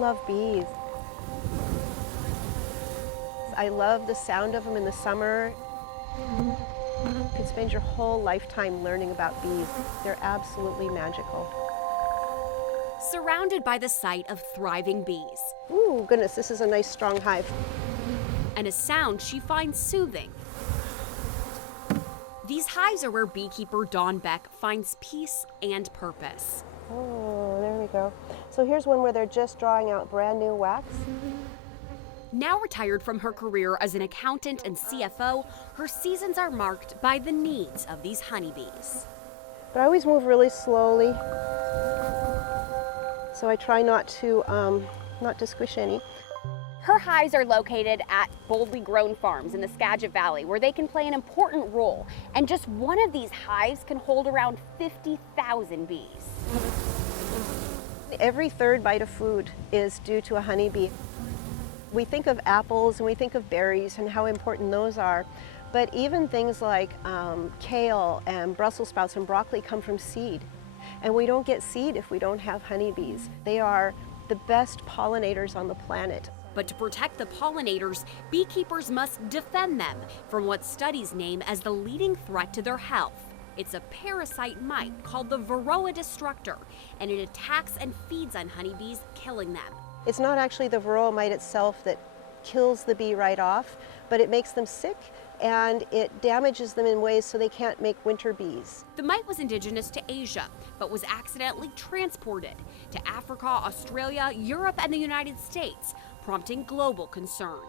love bees. I love the sound of them in the summer. You could spend your whole lifetime learning about bees. They're absolutely magical. Surrounded by the sight of thriving bees. Ooh, goodness, this is a nice strong hive. And a sound she finds soothing. These hives are where beekeeper Dawn Beck finds peace and purpose. Oh, there we go. So here's one where they're just drawing out brand new wax. Now retired from her career as an accountant and CFO, her seasons are marked by the needs of these honeybees. But I always move really slowly, so I try not to squish any. Her hives are located at Boldly Grown Farms in the Skagit Valley, where they can play an important role. And just one of these hives can hold around 50,000 bees. Every third bite of food is due to a honeybee. We think of apples and we think of berries and how important those are, but even things like kale and Brussels sprouts and broccoli come from seed. And we don't get seed if we don't have honeybees. They are the best pollinators on the planet. But to protect the pollinators, beekeepers must defend them from what studies name as the leading threat to their health. It's a parasite mite called the Varroa destructor, and it attacks and feeds on honeybees, killing them. It's not actually the Varroa mite itself that kills the bee right off, but it makes them sick and it damages them in ways so they can't make winter bees. The mite was indigenous to Asia, but was accidentally transported to Africa, Australia, Europe, and the United States, prompting global concern.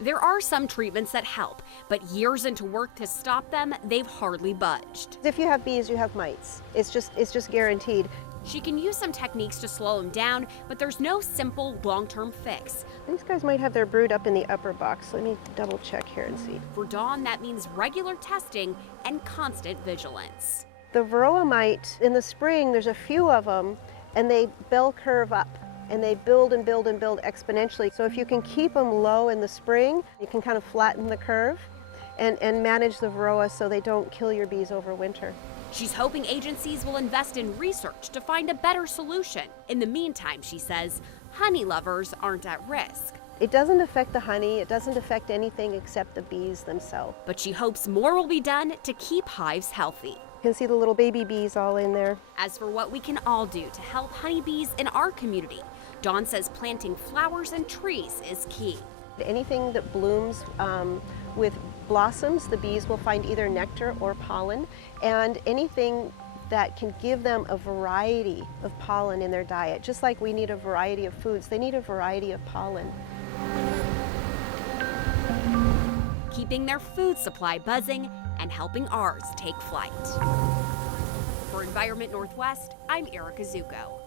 There are some treatments that help, but years into work to stop them, they've hardly budged. If you have bees, you have mites. It's just guaranteed. She can use some techniques to slow them down, but there's no simple long-term fix. These guys might have their brood up in the upper box. Let me double check here and see. For Dawn, that means regular testing and constant vigilance. The Varroa mite, in the spring, there's a few of them, and they bell curve up. And they build and build and build exponentially. So if you can keep them low in the spring, you can kind of flatten the curve and manage the Varroa so they don't kill your bees over winter. She's hoping agencies will invest in research to find a better solution. In the meantime, she says, honey lovers aren't at risk. It doesn't affect the honey, it doesn't affect anything except the bees themselves. But she hopes more will be done to keep hives healthy. You can see the little baby bees all in there. As for what we can all do to help honeybees in our community, Dawn says planting flowers and trees is key. Anything that blooms with blossoms, the bees will find either nectar or pollen, and anything that can give them a variety of pollen in their diet. Just like we need a variety of foods, they need a variety of pollen. Keeping their food supply buzzing and helping ours take flight. For Environment Northwest, I'm Erica Zucco.